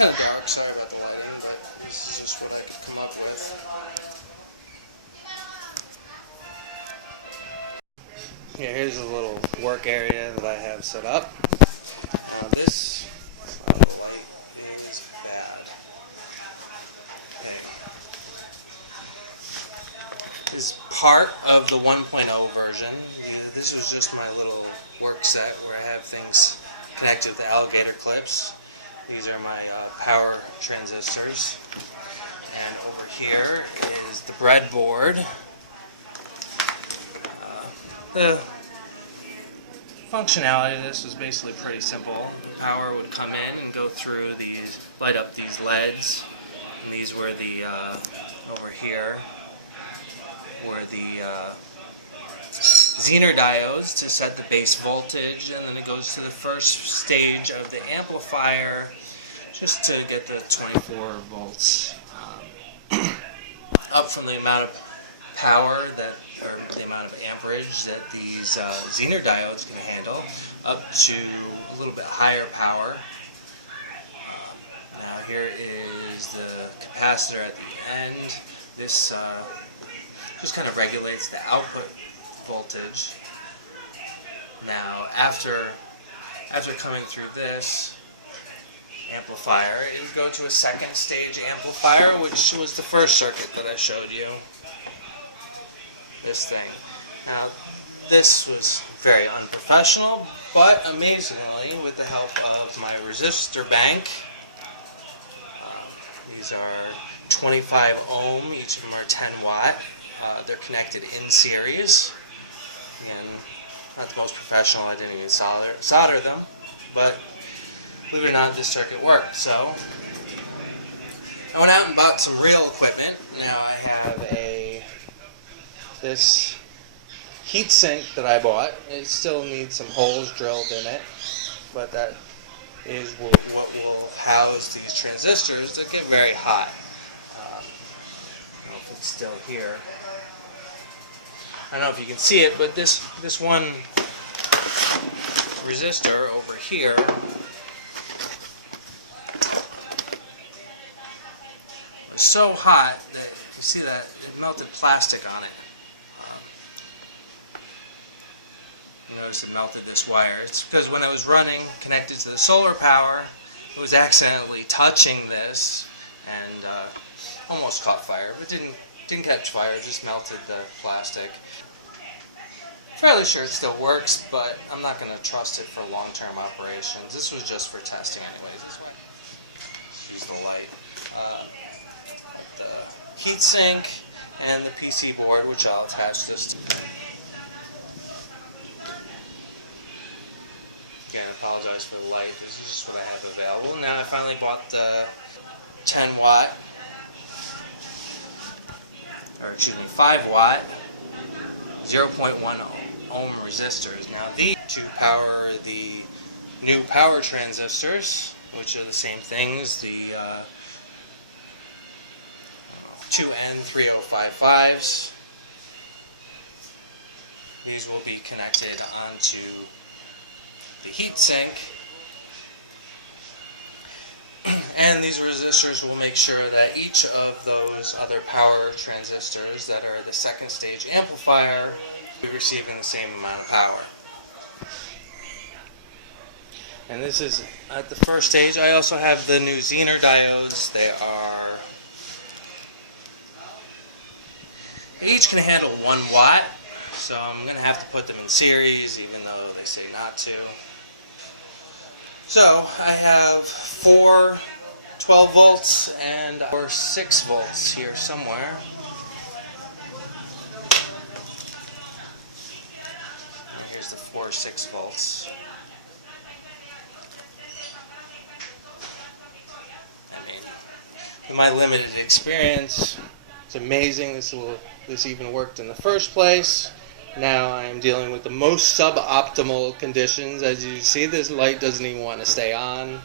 kind of dark, sorry about the lighting, but this is just what I could come up with. Yeah, here's a little work area that I have set up. This light is bad. This is part of the 1.0 version. This was just my little work set where I have things connected with alligator clips. These are my power transistors. And over here is the breadboard. The functionality of this was basically pretty simple. Power would come in and go through these, light up these LEDs. And these were the, over here, were the Zener diodes to set the base voltage, and then it goes to the first stage of the amplifier just to get the 24 volts up from the amount of power that, or the amount of amperage that these Zener diodes can handle, up to a little bit higher power. Now here is the capacitor at the end. This just kind of regulates the output voltage. Now after coming through this amplifier, it would go to a second stage amplifier, which was the first circuit that I showed you. This thing. Now, this was very unprofessional, but amazingly, with the help of my resistor bank, these are 25 ohm, each of them are 10 watt. They're connected in series. Again, not the most professional, I didn't even solder them, but believe it or not, this circuit worked. So, I went out and bought some real equipment. Now I have this heat sink that I bought. It still needs some holes drilled in it, but that is what will house these transistors that get very hot. I don't know if it's still here. I don't know if you can see it, but this one resistor over here was so hot that you see that it melted plastic on it. Notice it melted this wire. It's because when it was running, connected to the solar power, it was accidentally touching this and almost caught fire, but didn't catch fire. It just melted the plastic. Fairly sure it still works, but I'm not going to trust it for long-term operations. This was just for testing, anyways. This way. Let's use the light. The heat sink and the PC board, which I'll attach this to. Again, I apologize for the light. This is just what I have available. Now I finally bought the 10 watt, or excuse me, 5 watt, 0.1 ohm resistors. Now these to power the new power transistors, which are the same things, the 2N3055s. These will be connected onto the heat sink, and these resistors will make sure that each of those other power transistors that are the second stage amplifier will be receiving the same amount of power. And this is at the first stage. I also have the new Zener diodes. They each can handle 1 watt, so I'm going to have to put them in series, even though they say not to. So I have 4 12 volts and 6 volts here somewhere. Here's the 4 6 volts. I mean, in my limited experience, it's amazing this even worked in the first place. Now I am dealing with the most suboptimal conditions. As you see, this light doesn't even want to stay on.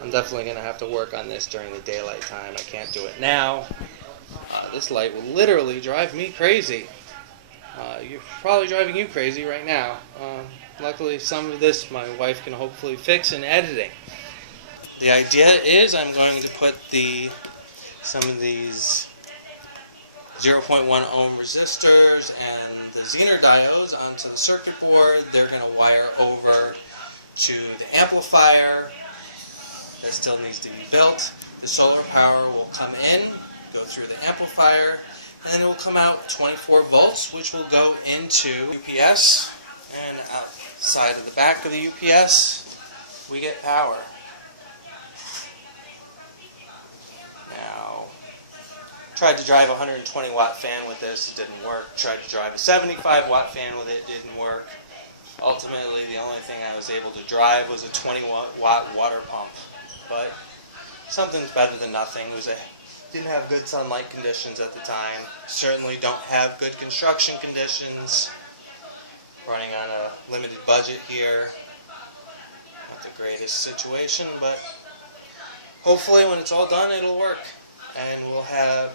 I'm definitely going to have to work on this during the daylight time. I can't do it now. This light will literally drive me crazy. You're probably driving you crazy right now. Luckily, some of this my wife can hopefully fix in editing. The idea is I'm going to put some of these 0.1 ohm resistors and the Zener diodes onto the circuit board. They're going to wire over to the amplifier that still needs to be built. The solar power will come in, go through the amplifier, and then it will come out 24 volts, which will go into UPS, and outside of the back of the UPS, we get power. Now, tried to drive a 120 watt fan with this, it didn't work. Tried to drive a 75 watt fan with it, didn't work. Ultimately, the only thing I was able to drive was a 20 watt water pump. But something's better than nothing. Didn't have good sunlight conditions at the time. Certainly don't have good construction conditions. Running on a limited budget here. Not the greatest situation, but hopefully when it's all done, it'll work. And we'll have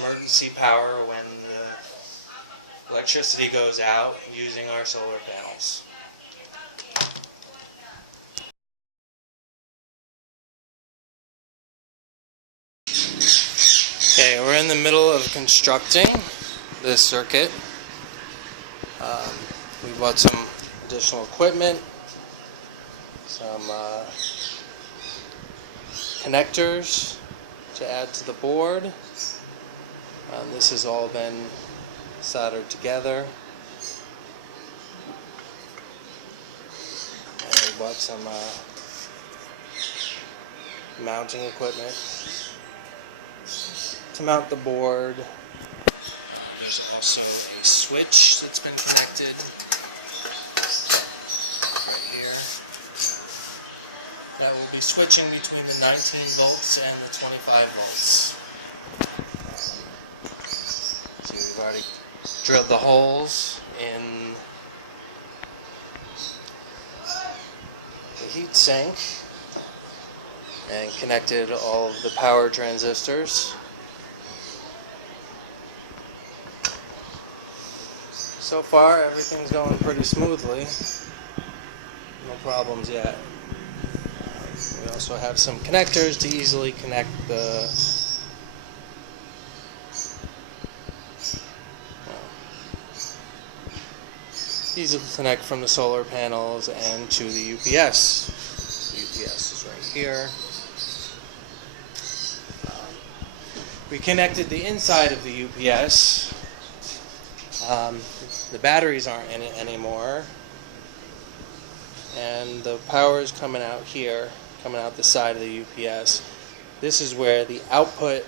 emergency power when the electricity goes out using our solar panels. Okay, we're in the middle of constructing this circuit. We bought some additional equipment, some connectors to add to the board. This has all been soldered together. And we bought some mounting equipment to mount the board. There's also a switch that's been connected right here. That will be switching between the 19 volts and the 25 volts. See, we've already drilled the holes in the heat sink and connected all of the power transistors. So far, everything's going pretty smoothly. No problems yet. We also have some connectors to easily connect easily connect from the solar panels and to the UPS. The UPS is right here. We connected the inside of the UPS. The batteries aren't in it anymore, and the power is coming out here, coming out the side of the UPS. This is where the output,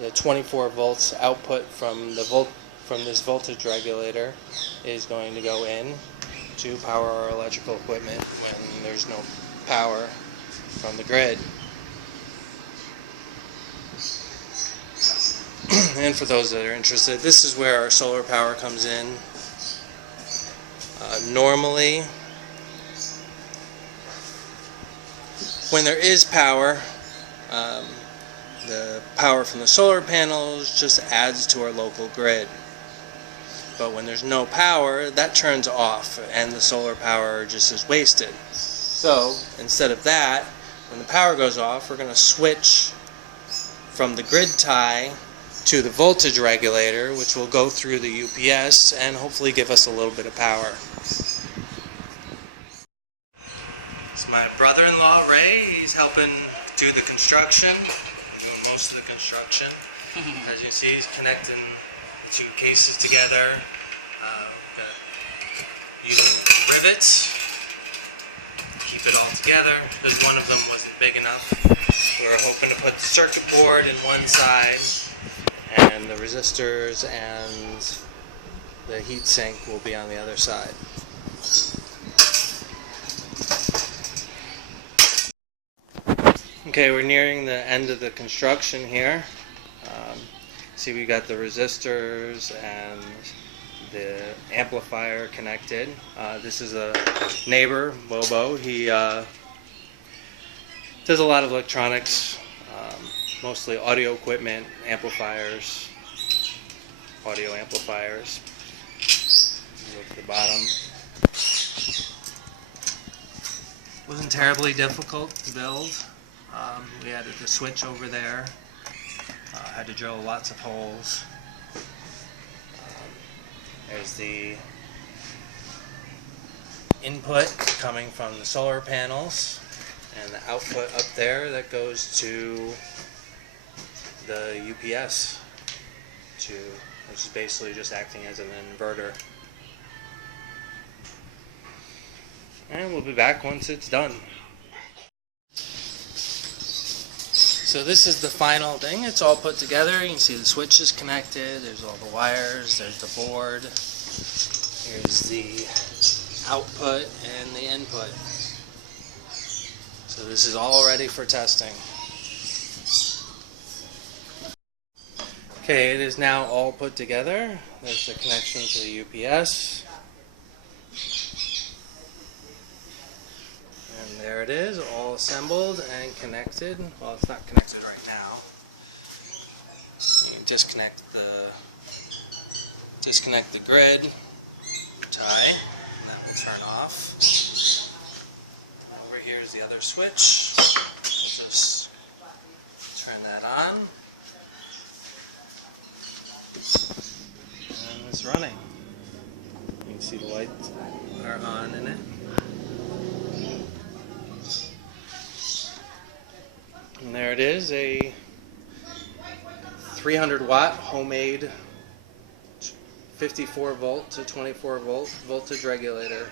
the 24 volts output from this voltage regulator, is going to go in to power our electrical equipment when there's no power from the grid. And for those that are interested, this is where our solar power comes in. Normally, when there is power, the power from the solar panels just adds to our local grid. But when there's no power, that turns off and the solar power just is wasted. So instead of that, when the power goes off, we're going to switch from the grid tie to the voltage regulator, which will go through the UPS and hopefully give us a little bit of power. It's my brother-in-law Ray. He's helping do the construction, doing most of the construction. As you can see, he's connecting the two cases together, using rivets to keep it all together because one of them wasn't big enough. We were hoping to put the circuit board in one side, and the resistors and the heat sink will be on the other side. Okay, we're nearing the end of the construction here. See, we got the resistors and the amplifier connected. This is a neighbor, Bobo. He does a lot of electronics, mostly audio equipment, amplifiers, audio amplifiers. Look at the bottom. Wasn't terribly difficult to build. We added the switch over there. Had to drill lots of holes. There's the input coming from the solar panels, and the output up there that goes to the UPS, which is basically just acting as an inverter. And we'll be back once it's done. So this is the final thing. It's all put together. You can see the switch is connected. There's all the wires. There's the board. Here's the output and the input. So this is all ready for testing. Okay, it is now all put together. There's the connection to the UPS. And there it is, all assembled and connected. Well, it's not connected right now. You can disconnect the grid tie, and that will turn off. Over here is the other switch. Just turn that on. And it's running. You can see the lights are on in it. And there it is, a 300 watt homemade 54 volt to 24 volt voltage regulator.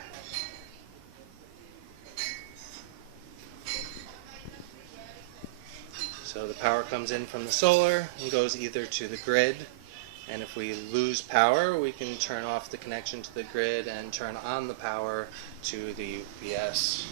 So the power comes in from the solar and goes either to the grid, and if we lose power we can turn off the connection to the grid and turn on the power to the UPS.